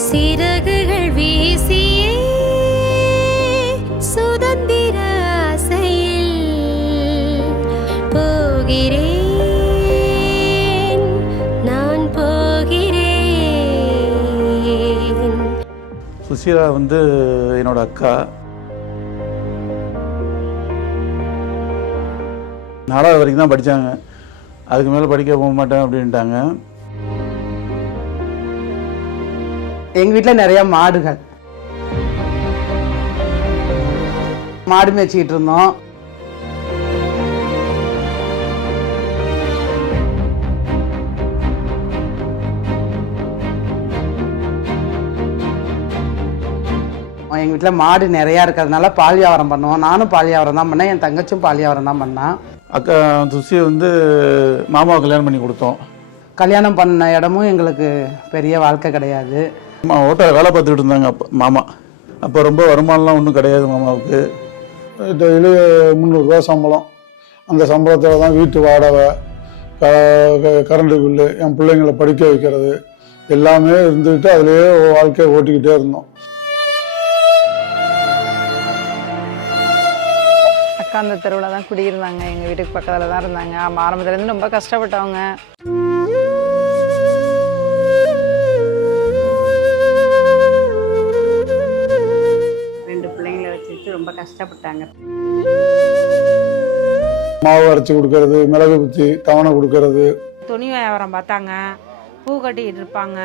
சிறகுகள் வீசியே சுதந்திர ஆசையில் போகிறேன், நான் போகிறேன். சுசீலா வந்து என்னோட அக்கா. 4வது வரைக்கும் தான் படித்தாங்க. அதுக்கு மேலே படிக்க போக மாட்டேன் அப்படின்ட்டாங்க. எங்கள் வீட்டில் நிறைய மாடுகள், மாடு மேய்ச்சிக்கிட்டு இருந்தோம். எங்கள் வீட்டில் மாடு நிறையா இருக்கிறதுனால பால் வியாபாரம் பண்ணுவோம். நானும் பால் வியாபாரம் தான் பண்ணேன், என் தங்கச்சும் பால் வியாபாரம் தான் பண்ணான். அக்கா சுசியை வந்து மாமாவை கல்யாணம் பண்ணி கொடுத்தோம். கல்யாணம் பண்ண இடமும் எங்களுக்கு பெரிய வாழ்க்கை கிடையாது. ஹோட்டலில் வேலை பார்த்துக்கிட்டு இருந்தாங்க அப்போ மாமா. அப்போ ரொம்ப வருமானம்லாம் ஒன்றும் கிடையாது மாமாவுக்கு. டெய்லி 300 ரூபா சம்பளம். அந்த சம்பளத்தில் தான் வீட்டு வாடகை, கரண்ட் பில்லு, என் பிள்ளைங்களை படிக்க வைக்கிறது எல்லாமே இருந்துக்கிட்டு அதுலேயே வாழ்க்கையை ஓட்டிக்கிட்டே இருந்தோம். அக்கா அந்த தெருவில் தான் குடியிருந்தாங்க, எங்கள் வீட்டுக்கு பக்கத்தில் தான் இருந்தாங்க. ஆரம்பத்துலேருந்து ரொம்ப கஷ்டப்பட்டவங்க. ரொம்ப கஷ்டப்பட்டாங்க. மாவு அரைச்சி கொடுக்கறது, மிளகு குத்தி தவணை கொடுக்கறது. துணி வியாபாரம் பார்த்தாங்க, பூ கட்டிக்கிட்டு இருப்பாங்க.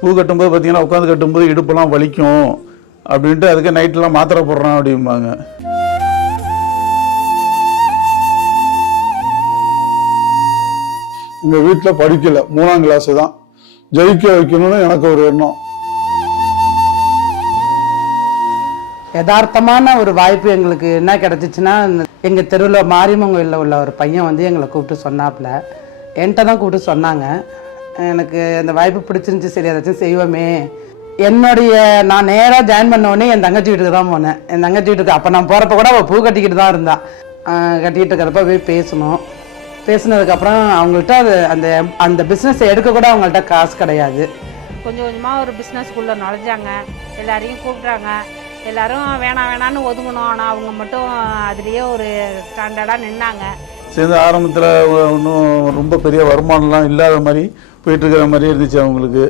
பூ கட்டும்போது பார்த்தீங்கன்னா உட்காந்து கட்டும்போது இடுப்பெல்லாம் வலிக்கும் அப்படின்ட்டு அதுக்கு நைட்டெலாம் மாத்திரை போடுறான் அப்படிம்பாங்க. எங்கள் வீட்டில் படிக்கலை, 3ஆம் கிளாஸ் தான். ஜெயிக்க வைக்கணும்னு எனக்கு ஒரு எண்ணம். யதார்த்தமான ஒரு வாய்ப்பு எங்களுக்கு என்ன கிடச்சிச்சின்னா, எங்கள் தெருவில் மாரியம்மன் கோயிலில் உள்ள ஒரு பையன் வந்து எங்களை கூப்பிட்டு சொன்னாப்புல. என்கிட்ட தான் கூப்பிட்டு சொன்னாங்க. எனக்கு அந்த வாய்ப்பு பிடிச்சிருந்துச்சி, சரி ஏதாச்சும் செய்வோமே. நான் நேராக ஜாயின் பண்ண உடனே என் தங்கச்சி வீட்டுக்கு தான் போனேன். என் தங்கச்சி வீட்டுக்கு அப்போ நான் போகிறப்ப கூட அவள் பூ கட்டிக்கிட்டு தான் இருந்தாள். கட்டிக்கிட்டு இருக்கிறப்ப போய் பேசணும். பேசினதுக்கப்புறம் அவங்கள்ட்ட அந்த அந்த பிஸ்னஸை எடுக்க கூட அவங்கள்ட்ட காசு கிடையாது. கொஞ்சம் கொஞ்சமாக ஒரு பிஸ்னஸ்க்குள்ளே நுழைஞ்சாங்க. எல்லாரையும் கூப்பிட்றாங்க. எல்லாரும் வேணான்னு ஒதுங்கணும். ஆனால் அவங்க மட்டும் அதுலேயே ஒரு ஸ்டாண்டர்டாக நின்னாங்க. சேர்ந்து ஆரம்பத்தில் ஒன்றும் ரொம்ப பெரிய வருமானம்லாம் இல்லாத மாதிரி போயிட்டு இருக்கிற மாதிரி இருந்துச்சு அவங்களுக்கு.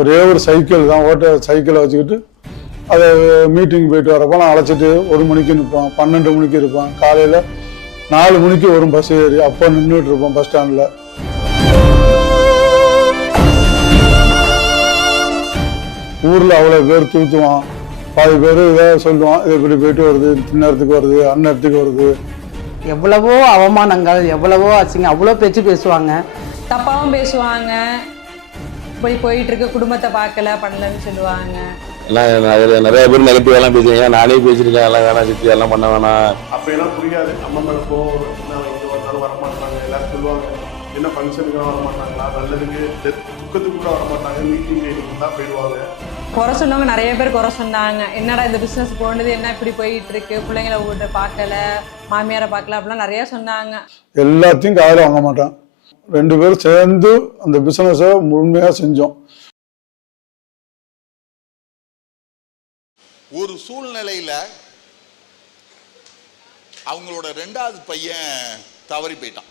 ஒரே ஒரு சைக்கிள் தான், ஓட்ட சைக்கிளை வச்சுக்கிட்டு அதை மீட்டிங் போயிட்டு வரப்போ நான் அழைச்சிட்டு 1 மணிக்கு நிற்போம், 12 மணிக்கு இருப்பேன். காலையில் 4 மணிக்கு வரும் பஸ் ஏறி. அப்போ நின்றுட்டு இருப்போம் பஸ் ஸ்டாண்டில். ஊரில் அவ்வளோ பேர் தூத்துவான். பாதி பேர் இதை சொல்லுவான், இது இப்படி போயிட்டு வருது, தின்னறதுக்கு வருது, அன்னறதுக்கு வருது. எவ்வளவோ அவமானங்கள், எவ்வளவோ அசிங்கம், அவ்வளோ பேச்சு பேசுவாங்க. தப்பாகவும் பேசுவாங்க. இப்படி போயிட்டு இருக்க குடும்பத்தை பார்க்கல பண்ணலன்னு சொல்லுவாங்க. நிறைய பேர் நெகட்டிவாலாம் பேசுவாங்க. நானே பேசியிருக்கேன், எல்லாம் வேணாம் சித்தி, எல்லாம் பண்ண வேணாம். அப்போ எல்லாம் புரியாது. அம்மா மேலே போகும், இங்கே ஒரு நாள் வரமாட்டாங்க. எல்லாரும் சொல்லுவாங்க, என்ன ஃபங்க்ஷனுக்கு வரமாட்டாங்களா, நல்லதுக்கு துக்கத்துக்கு கூட வரமாட்டாங்க, மீட்டிங் தான் போயிடுவாங்க. குறை சொன்னவங்க நிறைய பேர் குறை சொன்னாங்க. என்னடா இந்த பிஸ்னஸ் போனது, என்ன இப்படி போயிட்டு இருக்கு, பிள்ளைங்களை வீட்டை பார்க்கல, மாமியாரை பார்க்கல, அப்படிலாம் நிறைய சொன்னாங்க. எல்லாத்தையும் காலையில் வாங்க மாட்டேன். 2 பேரும் சேர்ந்து அந்த பிஸ்னஸை முழுமையாக செஞ்சோம். ஒரு சூழ்நிலையில அவங்களோட 2வது பையன் தவறி போயிட்டான்.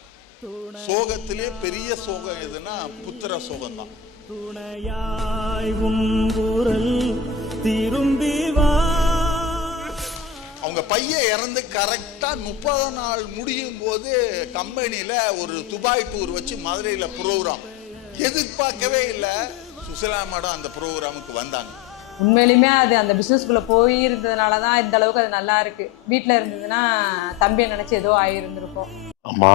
சோகத்திலே பெரிய சோகம் எதுன்னா புத்திர சோகம் தான். அவங்க பையன் இறந்து கரெக்டா 30 நாள் முடியும் போது கம்பெனியில ஒரு துபாய் டூர் வச்சு மதுரையில ப்ரோக்ராம். எதிர்பார்க்கவே இல்லை, சுசிலா மேடம் அந்த ப்ரோக்ராமுக்கு வந்தாங்க. உண்மையிலுமே அது அந்த பிஸ்னஸ்குள்ளே போயிருந்ததுனால தான் இந்த அளவுக்கு அது நல்லா இருக்கு. வீட்டில் இருந்ததுன்னா தம்பியை நினச்சி ஏதோ ஆகியிருந்திருப்போம். அம்மா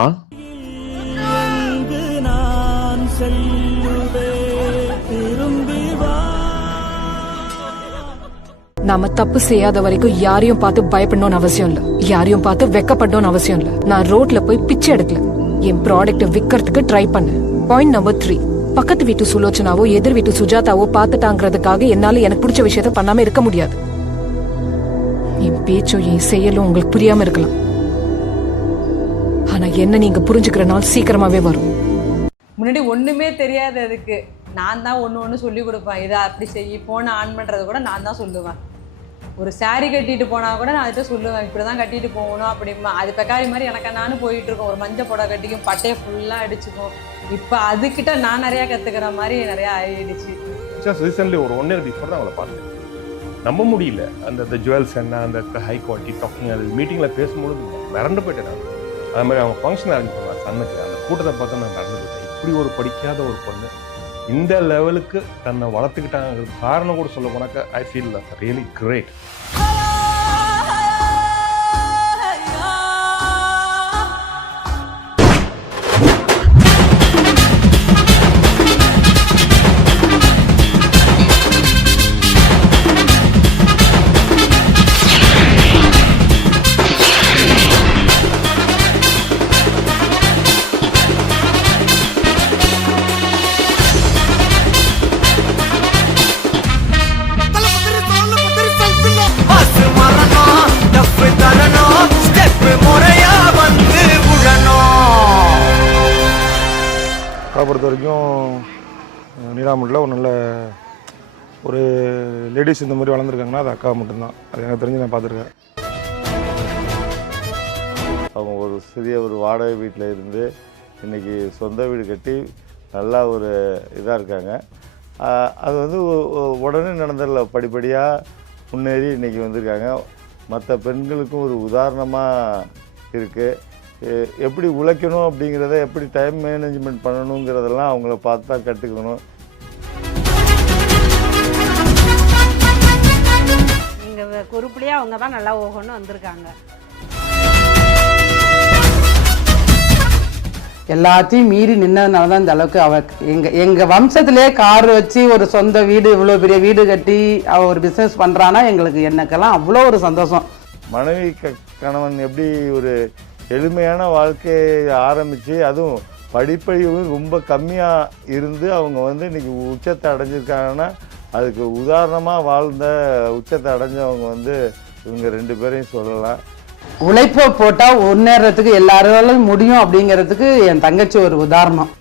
நாம தப்பு செய்யாத வரைக்கும் யாரையும் பார்த்து பயப்படணும்னு அவசியம் இல்ல, யாரையும் பார்த்து வெக்கப்படணும்னு அவசியம் இல்ல. நான் ரோட்ல போய் பிச்சை எடுக்கல, என் ப்ராடக்ட் விற்கிறதுக்கு ட்ரை பண்ணேன். பாயிண்ட் நம்பர் 3, பக்கத்து வீட்டு சுலோச்சனாவோ எதிர் வீட்டு சுஜாதாவோ பார்த்துட்டாங்கிறதுக்காக என்னால எனக்கு பிடிச்ச விஷயத்த பண்ணாம இருக்க முடியாது. என் பேச்சும் என் செயலும் உங்களுக்கு புரியாம இருக்கலாம், ஆனா என்ன நீங்க புரிஞ்சுக்கிற நாள் சீக்கிரமாவே வரும். முன்னாடி ஒன்றுமே தெரியாது அதுக்கு. நான் தான் ஒன்று சொல்லி கொடுப்பேன். இதை அப்படி செய்ய, ஃபோனை ஆன் பண்ணுறது கூட நான் தான் சொல்லுவேன். ஒரு சாரீ கட்டிட்டு போனால் கூட நான் அதுகிட்ட சொல்லுவேன், இப்படி தான் கட்டிட்டு போகணும் அப்படிமா. அது பெக்காரி மாதிரி எனக்கு நானும் போயிட்டுருக்கோம். ஒரு மஞ்சள் புடவை கட்டிக்கும், பட்டையை ஃபுல்லாக அடிச்சுக்கும். இப்போ அதுக்கிட்ட நான் நிறையா கற்றுக்கிற மாதிரி நிறையா ஆகிடுச்சு. ஜஸ்ட் ரீசென்ட்லி ஒரு 1 இயர் பிஃபோர் தான் அவங்கள பார்த்தேன். நம்ப முடியல. அந்த ஜுவல்ஸ் என்ன, அந்த ஹை குவாலிட்டி டாக்கிங், அது மீட்டிங்கில் பேசும்போது மிரண்டு போயிட்டேன் நான். அது மாதிரி அவங்க ஃபங்க்ஷன் அரேஞ்ச் பண்ணுவாங்க சன்னுக்கு. அந்த கூட்டத்தை பார்த்து நான் மிரண்டு போயிட்டேன். இப்படி ஒரு படிக்காத ஒரு பொண்ணு இந்த லெவலுக்கு தன்னை வளர்த்துக்கிட்டாங்க காரணம் கூட சொல்ல போனாக்க ஐ ஃபீல் ரியலி கிரேட். பொறுத்த வரைக்கும் நீடாமட்டில் ஒரு நல்ல ஒரு லேடிஸ் இந்த மாதிரி வளர்ந்துருக்காங்கன்னா அது அக்கா மட்டும்தான். அது எனக்கு தெரிஞ்சு நான் பார்த்துருக்கேன். அவங்க ஒரு சிறிய ஒரு வாடகை வீட்டில் இருந்து இன்றைக்கி சொந்த வீடு கட்டி நல்லா ஒரு இதாக இருக்காங்க. அது வந்து உடனே நடந்ததில்ல, படிப்படியாக முன்னேறி இன்றைக்கி வந்திருக்காங்க. மற்ற பெண்களுக்கும் ஒரு உதாரணமாக இருக்குது. எப்படி உழைக்கணும் அப்படிங்கிறத, எப்படி டைம் மேனேஜ்மெண்ட் பண்ணணுங்கிறதெல்லாம் அவங்கள பார்த்து தான் கற்றுக்கணும். எங்கள் குரூப்லேயே அவங்க தான் நல்லா ஓகோன்னு வந்திருக்காங்க. எல்லாத்தையும் மீறி நின்னதுனால தான் இந்த அளவுக்கு எங்கள் வம்சத்திலே கார் வச்சு ஒரு சொந்த வீடு, இவ்வளோ பெரிய வீடு கட்டி அவள் ஒரு பிஸ்னஸ் பண்ணுறான்னா எங்களுக்கு எனக்கெல்லாம் அவ்வளோ ஒரு சந்தோஷம். மனைவி கணவன் எப்படி ஒரு எளிமையான வாழ்க்கையை ஆரம்பித்து, அதுவும் படிப்பறிவும் ரொம்ப கம்மியாக இருந்து அவங்க வந்து இன்றைக்கி உச்சத்தை அடைஞ்சிருக்காங்கன்னா அதுக்கு உதாரணமாக வாழ்ந்த உச்சத்தை அடைஞ்சவங்க வந்து இவங்க 2 பேரையும் சொல்லலாம். உழைப்பை போட்டால் முன்னேறதுக்கு எல்லாராலும் முடியும் அப்படிங்கிறதுக்கு என் தங்கச்சி ஒரு உதாரணம்.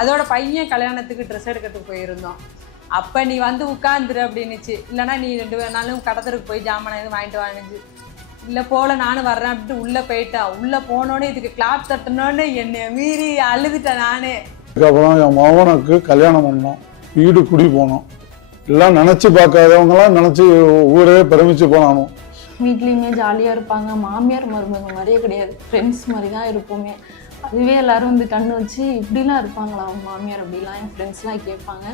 அதோட பையன் கல்யாணத்துக்கு ட்ரெஸ் எடுக்கிறதுக்கு போயிருந்தோம். அப்போ நீ வந்து உட்காந்துரு அப்படின்னுச்சு. இல்லைனா நீ 2 நாளும் கடத்தருக்கு போய் ஜாமான் எதுவும் வாங்கிட்டு வாங்கிச்சு. இல்லை போல நானும் வர்றேன் அப்படின்ட்டு உள்ளே போயிட்டேன். உள்ளே போனோன்னே இதுக்கு கிளாப் தட்டணுன்னு என்னை மீறி அழுதுட்டேன் நானே. அதுக்கப்புறம் என் மகனுக்கு கல்யாணம் பண்ணோம், வீடு குடி போனோம். எல்லாம் நினச்சி பார்க்காதவங்களாம் நினச்சி ஊரே பிரமிச்சு போனானோ. வீட்லேயுமே ஜாலியாக இருப்பாங்க. மாமியார் மருமக மாதிரியே கிடையாது, ஃப்ரெண்ட்ஸ் மாதிரி தான் இருப்போமே. அதுவே எல்லாரும் வந்து கண்ணு வச்சு இப்படிலாம் இருப்பாங்களா அவங்க மாமியார் அப்படிலாம் என் ஃப்ரெண்ட்ஸ்லாம் கேட்பாங்க.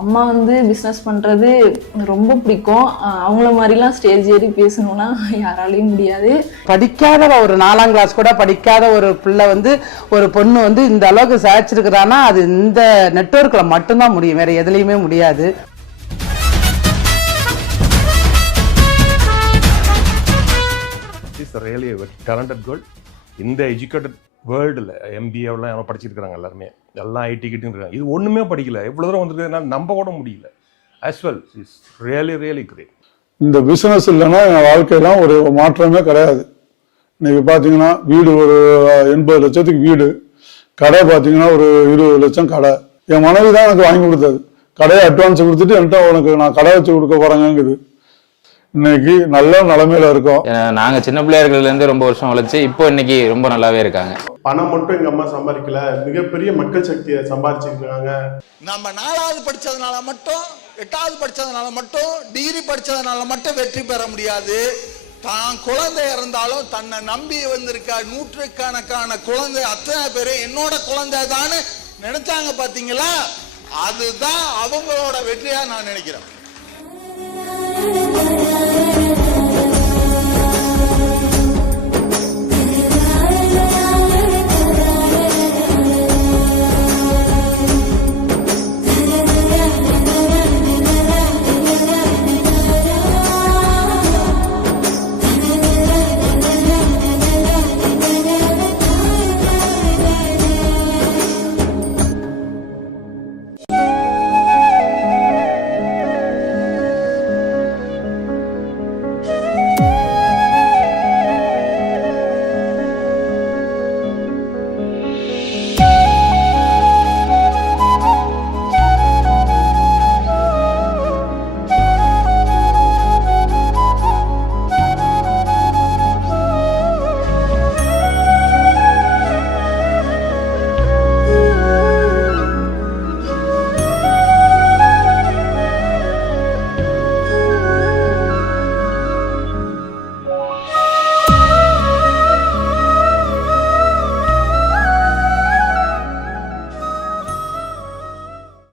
அம்மா வந்து பிஸ்னஸ் பண்ணுறது ரொம்ப பிடிக்கும். அவங்கள மாதிரிலாம் ஸ்டேஜ் ஏறி பேசணுன்னா யாராலையும் முடியாது. படிக்காத ஒரு 4ஆம் கிளாஸ் கூட படிக்காத ஒரு பிள்ளை வந்து ஒரு பொண்ணு வந்து இந்த அளவுக்கு சாதிச்சிருக்கிறான்னா அது இந்த நெட்வொர்க்கில் மட்டும்தான் முடியும், வேறு எதுலேயுமே முடியாது. Really a talented girl. இந்த எஜுகேட்டட் வேர்ல்டில் MBA யாரும் படிச்சிருக்கிறாங்க, எல்லாருமே எல்லாம் ஐடி கிட்டு இருக்காங்க. இது ஒன்றுமே படிக்கல, எவ்வளோ தூரம் வந்துருக்கு நம்ப கூட முடியல. as well is really great. இந்த பிஸ்னஸ் இல்லைன்னா என் வாழ்க்கையெல்லாம் ஒரு மாற்றமே கிடையாது. இன்னைக்கு பார்த்தீங்கன்னா வீடு ஒரு 80 லட்சத்துக்கு வீடு, கடை பார்த்தீங்கன்னா ஒரு 20 லட்சம் கடை. என் மனைவி தான் எனக்கு வாங்கி கொடுத்தது. கடையை அட்வான்ஸ் கொடுத்துட்டு என்கிட்ட உனக்கு நான் கடை வச்சு கொடுக்க போகிறேங்குது. இன்னைக்கு நல்ல நிலைமையில இருக்கோம். நாங்க சின்ன பிள்ளையர்கள்ல இருந்து ரொம்ப வருஷம் வளர்ச்சி இப்போ இன்னைக்கு ரொம்ப நல்லாவே இருக்காங்க. பணம் மட்டும் எங்க அம்மா சம்பாதிக்கல, மிகப்பெரிய மக்கள் சக்தியை சம்பாதிச்சிருக்காங்க. நம்ம 4வது படிச்சதுனால மட்டும், 8வது படிச்சதுனால மட்டும், டிகிரி படிச்சதுனால மட்டும் வெற்றி பெற முடியாது. தான் குழந்தை இருந்தாலும் தன்னை நம்பி வந்திருக்க நூற்றுக்கணக்கான குழந்தை அத்தனை பேரு என்னோட குழந்தை தான் நினைச்சாங்க பாத்தீங்களா, அதுதான் அவங்களோட வெற்றியா நான் நினைக்கிறேன்.